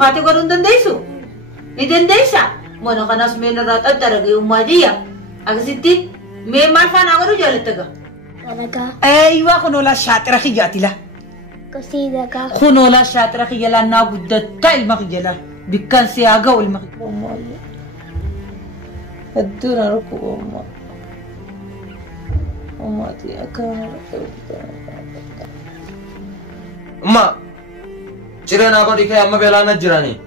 Kati ko rin dandayso. Idandaysa. Mono ka nas may naratad talaga yung madiya. Agasiti, may malfa na ako rin jalit taga. Talaga? Iwa ko nola syatra kiyatila. Kasida ka? Kunola syatra kiyala na budata ilma kiyala. Bikan siyaga ilma kiyala. Addo na rin ko umma. Umma tiya ka. Umma! Sirena ako di kaya amma bela na jirani.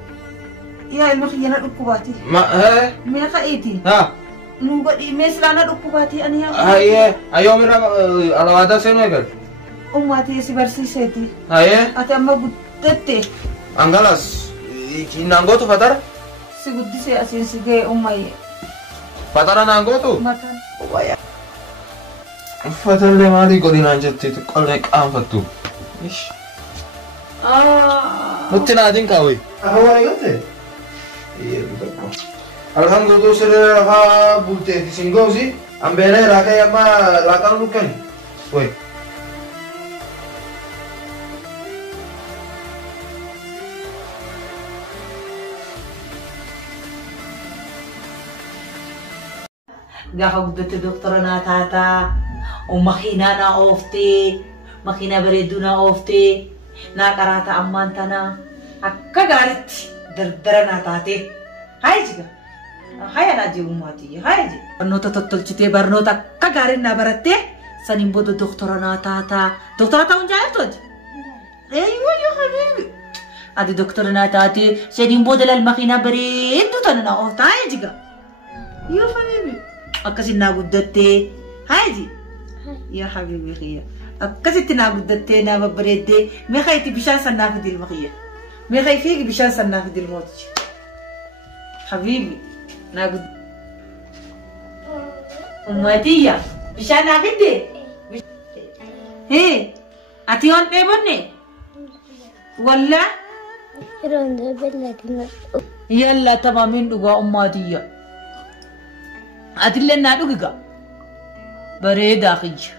Ya ilma kiyala ukubati. Me ka 80. Ha? Nunggu di mes lana ukubati aniya. Ayo mira alawada seno egal. Umati si versi seti. Ate amma budate. Anggalas. Nango tu fatar? Sigudi se asin sige umay. Fatara nango tu? Matan. Waya. Fatar le mari ko din anjette tu kolne kam fatu. Ish. Nutti na din kawi. Hawa yote. Iya betul. Alhamdulillah sudah ha bulte singgozi ambele rakai amma latar lukan. Woi. Gahog dito doktora na tata. O makina na ofte. Makina beredu na ofte. Nakarata amanta na. Akagarit. Dardara na tate. Hai jiga. Hai na ji umati. Hai ji. Barnota tottolchite barnota kagarin na baratte. Sanimbo do doktora na tata. Doktora ta unja to. Aywa ya habibi. Adi doktora na tate. Sanimbo dalal makina beredu tan na ofte. Hai jiga. Ya habibi. Akasin naguddate. Hai ji. Ya habibi khiya. Akasit naguddate na babrede. Me khayti bishan sanna fidil makhiya. Me khayfiki bishan sanna fidil motch. Habibi. Nagud. Umatiya. Bishan nafide. Hey. Ation pe bonne. Walla. Ronde bellatina. Yalla tamamin duga umatiya. Adille na dugiga. Bare dakhij.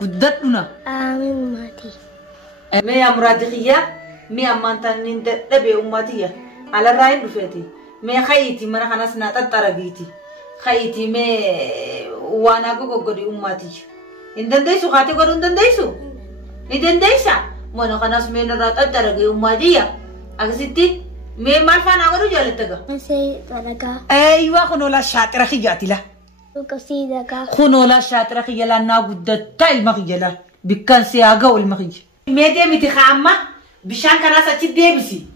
Kuddaduna. Amin mati. Me amradikhiya. Me amantan ninde dabe umatiya. Ala rayin dufeti. Me khayiti mana khanas na tataragiti. Khayiti me wana gogodi umati. Indandaysu khati ko indandaysu. Indandaysa. Mono khanas me na tataragi umatiya. Agasiti me malfa na ko jalit taga. Masay talaga? Iwa kunola syatra kiyatila. Kasida ka? Kunola syatra kiyala na budata ilma kiyala. Bikan siyaga ilma kiyala. Mede miti khama bishan kana sa chidebisi.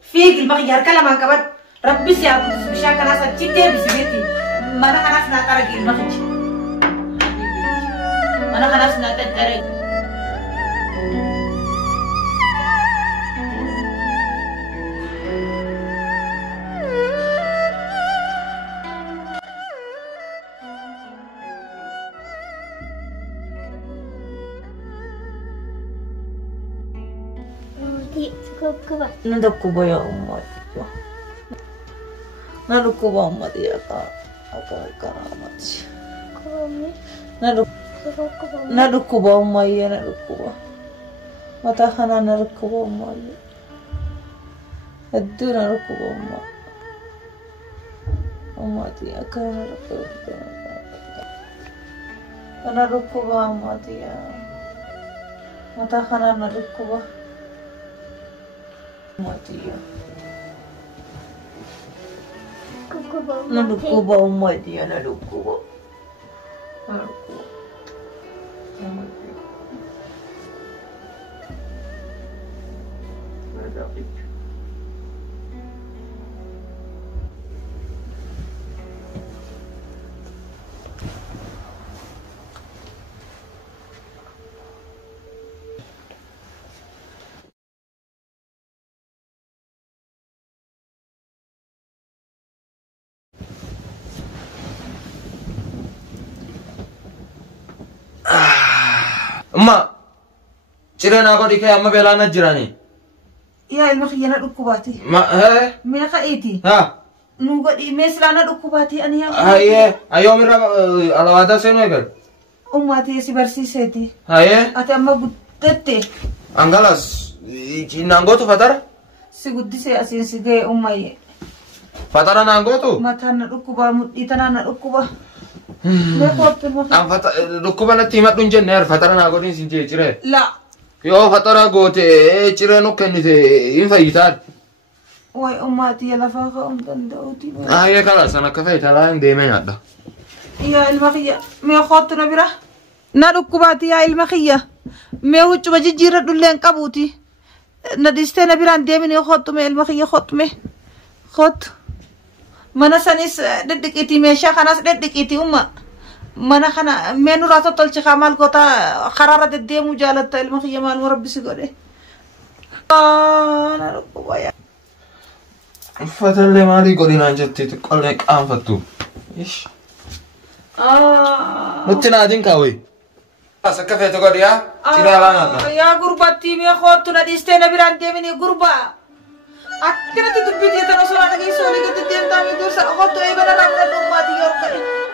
Fig ilma kiyar kala man kabat. Rabbi siyaga bishan kana sa chidebisi meti. Mana kana sa taragi ilma kiyala. Mana kana sa taragi. Nadukuba ya umma. Nadukuba umma dia ka karamat. Nadukuba umma ya nadukuba. Mata khana nadukuba umma. Addu nadukuba umma. Umma dia ka nadukuba umma dia. Mata khana nadukuba. Matia. Nadukuba umatia nadukuba. Nadukuba. Umma! Sirena ako di kaya amma bela na jirani. Ya ilma khiyana ukubati. Me ka 80. Ha? Nunggu di mes lana ukubati aniya. Ayo mira alawada seno egal. Umati si versi seti. Ate amma budate. Anggalas. Nango tu fatar? سيقدسي أسيسي جاي أمي فترة نانغوتو ما تانا ركوبا مديتنا ركوبا ما قلت المخي أم ركوبا نتيمة دونجن نير فترة نانغوتين سنتي جري لا يو فترة غوتي جري نوكنتي ينفيتان واي أماتي يلا فاقا أم دندوتي هي خلاص أنا كفيت على عندي ما يعدا يا المخية ما خاطنا برا نركوباتي يا المخية ما هو تبجي جيرة دولين كابوتي نديستنا بران ديمني خاطمه المخية خاطمه خط mana sanis dedik iti mesha khanas dedik iti umma mana khana menu rata tolchi khamal kota kharara de mujalat ilmu khiyamal rabbi sigode ana rukubaya fatalle mali godina jetti qolle qam fattu ish nutina din kawi asaka feto godiya tirala ya gurbati me khotuna distena birante mini gurba أكيد تدبي دي ترى سواء نجي سوري كده دي أنت عم يدور سأخذ توي بنا رامنا دوم ما تيجي أوكي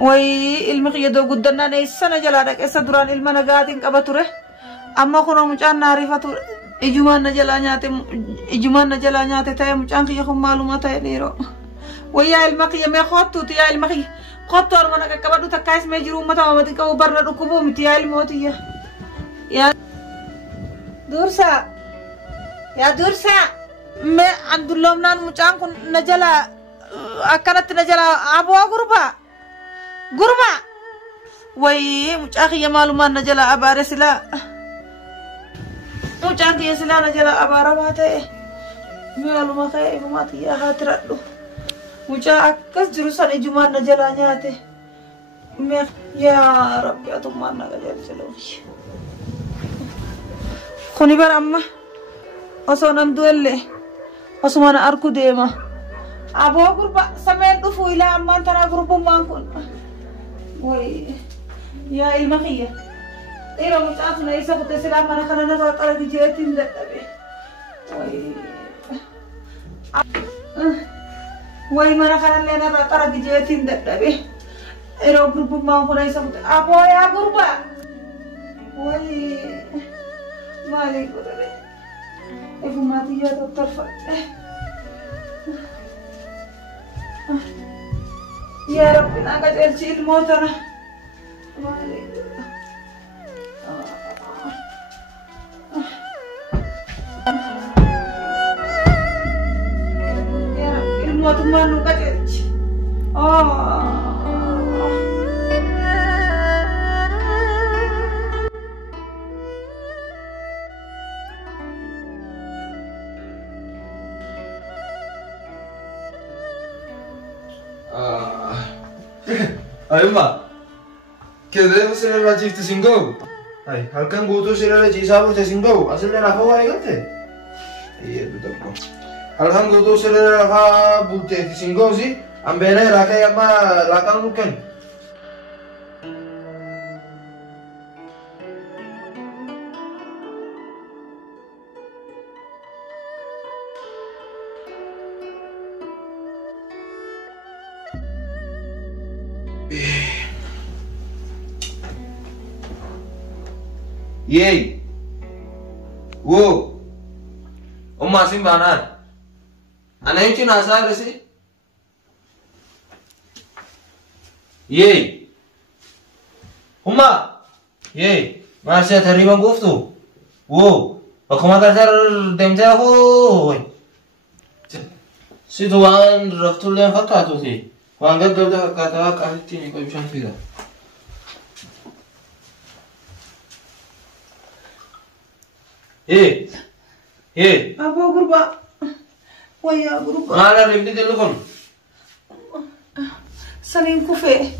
وي المخية دو قدرنا نيسانا جلالك إسا دران المنا قادين قبطوره أما خنا مجان نعرفتو إجمان نجلا نياتي تايا مجان خي يخم معلومات تايا نيرو ويا المخية مي خوتو تيا المخية خوتو المنا قبطو تكايس ميجرو متا ومتك وبرنا ركوبو متيا الموتية يا دورسا يا دورسا مي عند الله منان مجان كن نجلا أكنت نجلا أبو غربا غربا وي مجاخي معلومات نجلا أبار سلا مجاخي سلا نجلا أبار ما تي معلومات خير ما تي يا هاتردو مجاخ كس جروسان إجمال نجلا نياته يا ربي أتوما نجلا سلوش خوني بر أما أصونم دوله أصومنا أركو ديما أبو غربا سمين دفو إلى أما ترى غربا ما كن وي يا المخية إيرو متعافنا إيسا فتسلام أنا خلنا نرات على جيتين دقبي وي ما خلنا لنا نرات على جيتين دقبي إيرو غربا ما كن إيسا فتسلام أبو يا غربا وي مالي غربا إفو ما تيجي تطرفت يا رب ناقد ارجي الموت انا يا رب الموت ما ناقد ارجي أيوة كذا بس أنا راجع تسينغو هاي هل كان قوتو سيرة جيسابو تسينغو أصلنا رافو هاي قلته إيه بدكم هل كان قوتو سيرة رافا بوته تسينغو زي أم بينا راكا يما لاكان ممكن Yey, wo, masih mana? Anak itu nasa sih. Yey, yey, masih terima guftu. Wo, aku makan demja ho. Si tuan raktul yang fakta tu sih. Wangat gada kata kahit ini kau bisa tidak. أبو غربا ويا غربا أنا ريبني تلفون سنين كوفي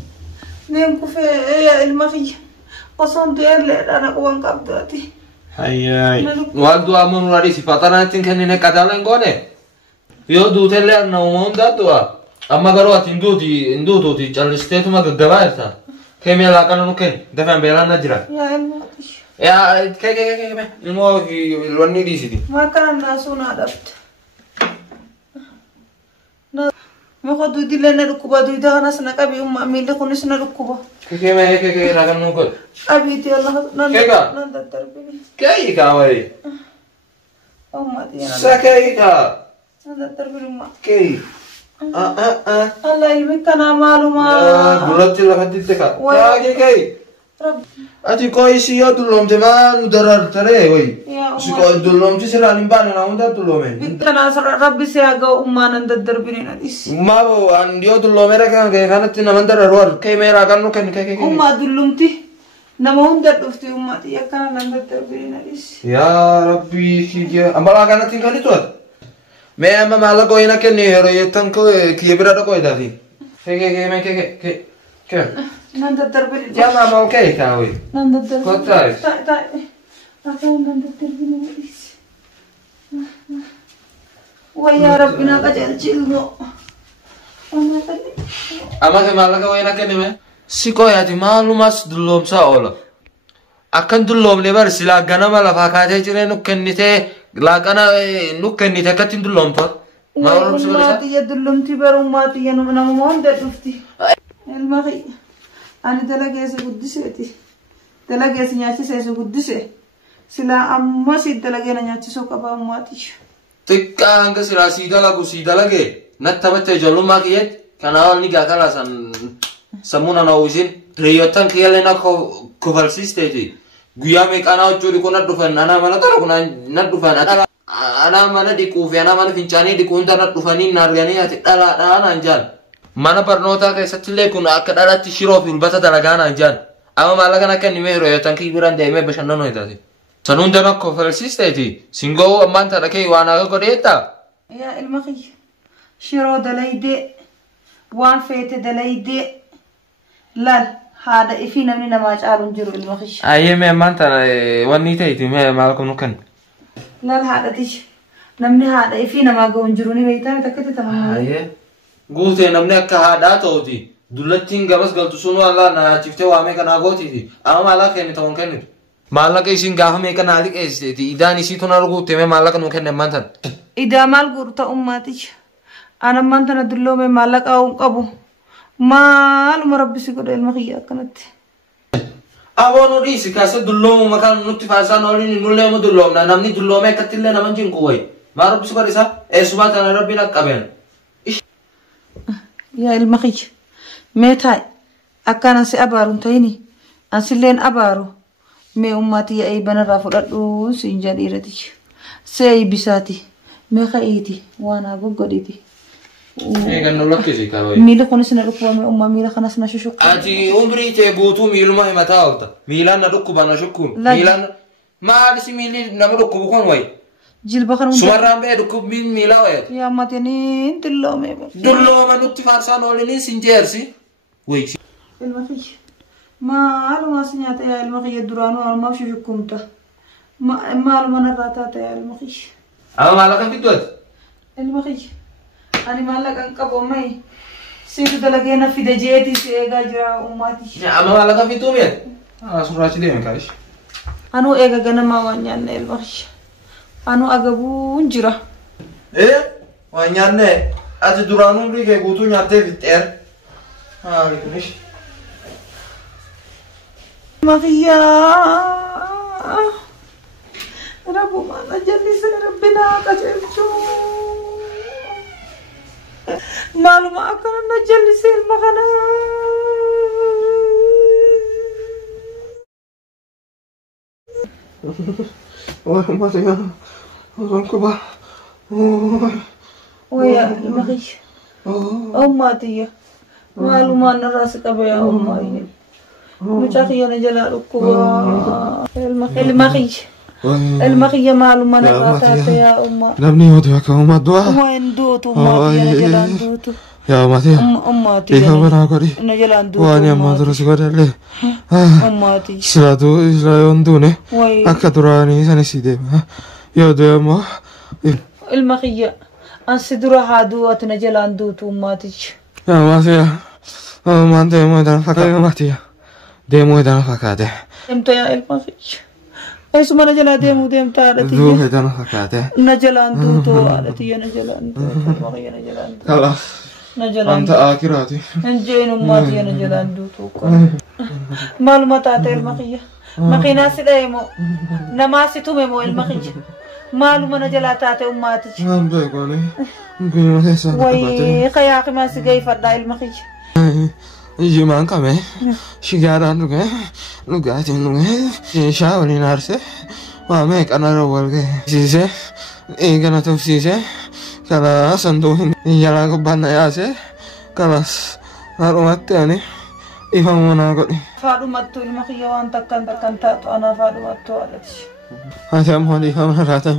نيم كوفي يا المخي أصلا دير لي أنا قوان كابداتي هاي والدو أمون ورادي سفترة نتين كني نكادالن غوني يو دوتل نومون داتوا Amma garuu ati hinduutuuti callisteetuma gaggabaa jirta. Keemee laaqana nu kenni dafaan beelaan na jira. Yaa ilmootii. Yaa kee ilmoo wanni dhiisiti. Maqaan naasuu naa dhabde. Muka duudilee na dhukkuba duudaa kanas na qabii miilli kunis na dhukkuba. Kee laaqana nu godhe. Qabiitii Allah nan daddarbini. Kee kaawwee. Ummati Sa kee kaa. nan daddarbini umma. Kee. Allah ilmi kanaa maalumaa. Duratti lafa ditte ka. Wai. Kee. Ati koi si yo dulomte ma nu darar tare wai. Si koi dulomte sira limbane na unda dulome. Bittana rabbi se aga umma nan daddarbini na dis. Ma bo an yo dulome ra kan ke kanatti na mandara rol. Kee mera kan nu kan kee. Umma dullumti. Nama hunda dhufti ummati akkana nan daddarbini na dis. Ya Rabbi kiyya amala kanatti kan itu. Me amma mala koi na kenni hero yetan ko kiyebira da koi dadi. Ke. Nan daddarbini. Ya mama okay ka wai. Nan daddarbini. Kotai. Akkana nan daddarbini na dis. Wai ya rabbi na qajeelchi ilmoo. Amma ke mala ka wai na kenni me. Si koi ati malumas dulomsa ola. Akan dulomne bar sila ganama lafa kaatee jire nu kennite laaqana nu kennite akkatiin dulomta. Ummati ya dullumti bar ummati ya nama hunda dhufti. Ilma kiyya. Ani dalageessa guddiseeti. Dalageessa nyaachiseessa guddise. Silaa amma si dalageena nyaachisuu qaba ummati. Xiqqaa hanga siraa sii dalage natti batte ijoollummaa kiyyetti kanaa ol ni gaakala sammuun ana uwwisin hiriyoottan kiyyallee na kofalsiisteeti. Guyyaa meeqaanaa jechuudha kun dhufan anaa mana tara kun na dhufan anaa mana dhiquu fi anaa mana fincaanii dhiquun tana dhufanii naarganii ati dhalaadhaa naan jaan. Mana barnootaa keessatti illee kun akka dhalaatti shiroo fi ulbata dalagaa naan jaan. Amma maallaqa akka inni hiriyoottan kiyya biraan deemee bashannanuu hitaati. San hunda na kofalsiisteeti. Singoo ammaan tana kee waan akka godheetta. Yaa ilma kiyya. Shiroo dalaydee waan feete dalaydee lal haadha ifii namni namaa caaluun jiru ilma kiyya. Ayyee mee ammaan tana wanni ta'eeti mee maal kun kan. Lal haadhatish namni haadha ifii namaa ga'uun jiru ni beektaa takkatti tamamuu. Ayyee guutee namni akka haadhaa ta'uti dullattiin gamas galtu sun walaa naachiftee waamee kanaa gootiiti amma maallaqa kenni ta'uun kennitu. Maallaqa isiin gaafa meeqa naa liqeessiteeti idaan isii tun arguutte mee maallaqa nuu kenne ammaan tana. Idaa maal guuta ummaticha. Ana ammaan tana dulloome maallaqa hin qabu. Maaluma rabbisi godha ilma kiyya akkanatti. Aboon dhiisi kaasa dulloomu makaan nutti faasaan oliin nullee mu dulloomna namni dulloomee akkatti illee naman jinqu wayi. Maa rabbisi godha isaa eessumaa tana rabbiin akkabeen. Yaa ilma kiyya mee taa'i akkaan ansi abaaru hin ta'ini ansilleen abaaru mee ummati yaa eebanarraa fudhadhu siin jedhiirati. See bisaati mee ka'iiti waan haa goggodhiti. Eegan nu lakkisi kaawai. Miila kunis na dhukkubame umma miila kanas na shushuqqu. Ati umrii tee guutuu miiluma himataa oolta. Miilaan na dhukkuba na shukkuun. Miilaan maal si miilli nama dhukkubu kun wayi. Jilba kan sumarraan bee dhukkubbiin miilaa wayati. Yaa matanii dulloome. Dullooma nutti faarsaan oolini sin jeersi. Wayi. Ilma kiyya. Maaluma si nyaata yaa ilma kiyya duraanuu almaaf shushukkumta. Maaluma narraa taata yaa ilma kiyya. Amma maallaqa fidduuti. Ilma kiyya. Ani maallaqa hin qabu ammayyi. Siitu dalagee na fide jeetii si eegaa jira ummati. Amma maallaqa fidduu mi'e? Surraachi deeme kaa'ish. Anuu eega ganamaa waan nyaanne ilma kiyya. Anuu agabuun jira. Waan nyaanne ati duraan umrii kee guutuu nyaattee fixxeer. Haali kunis. Ilma kiyyaa. Rabbumaan na jallisee rabbinaa qajeelchuu. Maaluma akkana na jallisee ilma kanaa. Mati ya, orang kuba. Waya ilma kiyya. Ummatiya. Maaluma narraa si qaba yaa ummaayya. Mucaa kiyya na jalaa dhukkuba. Ilma kiyya. Ilma kiyya maaluma narraa taate yaa umma. Namni yoo ta'e akka ummaa du'a. Ummaa hin duutu ummatiya na jalaan duutu. Yaa Matiya. Ummatiya. Ika mana gadi. Na jalaan duutu. Waan amma duras godhallee. Ummatiya. Silatu isla yoon duune. Wayi. Akka duraanii sanis deema. Yoo du'e immoo. Ilma kiyya. أنسدر هادو أتنجل عندو توماتيش يا ماتيا ما أنت مو دان فكا يا ماتيا ديمو دان فكاته إمتى يا المخيش أيش ما نجل ديمو ديم تارتي دو دان فكاته نجل عندو تو عادتي نجل عندو مغير نجل عندو خلاص نجل أنت عندو آكراتي نجين أماتي نجل عندو تو معلومات عتي المخية مخينا سيدايمو نماسي توميمو المخية معلومة نجل عتي أماتي ما بيقولي ممكن تسمع وي خياقي ما سيجي فدا المخية Ijuman kami, sigara nuge, nugati nuge, shawali narse, mame kana rawalge, sise, kana tu sise, kana sandu yala ko banayase, kana narumatte ani, ifam mana ko. Fadu mattu ilmakiya wan takkan taatu ana fadu mattu alati. Asam holi ifam rata,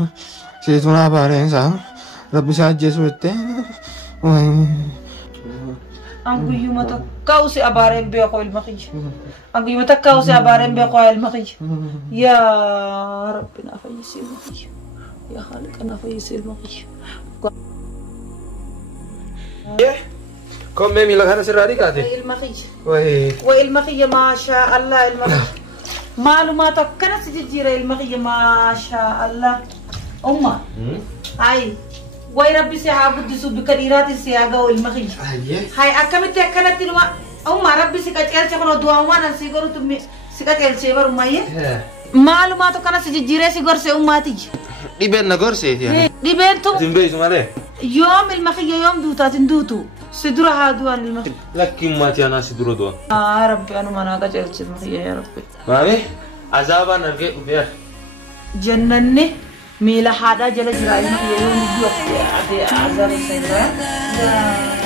si tuna bareng sa, rabbi saja suwete, Anggu yuma takau si abarem be ko ilmakiya. Anggu yuma takau si abarem be ko ilmakiya. Ya Rabbi nafayisi ilmakiya. Ya Khaliq nafayisi ilmakiya. Kom memi lagana sirari kate. Ilmakiya. Wai. والمخية ما شاء الله المخية معلوماتك كانت تجيرة المخية ما شاء الله أمة هاي وي ربي سيعبد سو بكريرات سياغا والمخية هاي أكملت كانت تنوى أمة ربي سيكاتيال تكونو دواوانا سيغورو تمي سيكاتيال سيغور مايه معلوماتك كانت تجيرة سيغور سي أماتي Diben nagor sih ديبين تو Timbe sumare. يوم المخية يوم دوتا تندوتو سدرا هادوان المخية Laki mati ana siduro do. ربي أنا ما ناقا جلت المخية يا ربي Mami, azaba narge uber. جنني ميلا حدا جل جرائم يوم يجوا في عذاب السيرة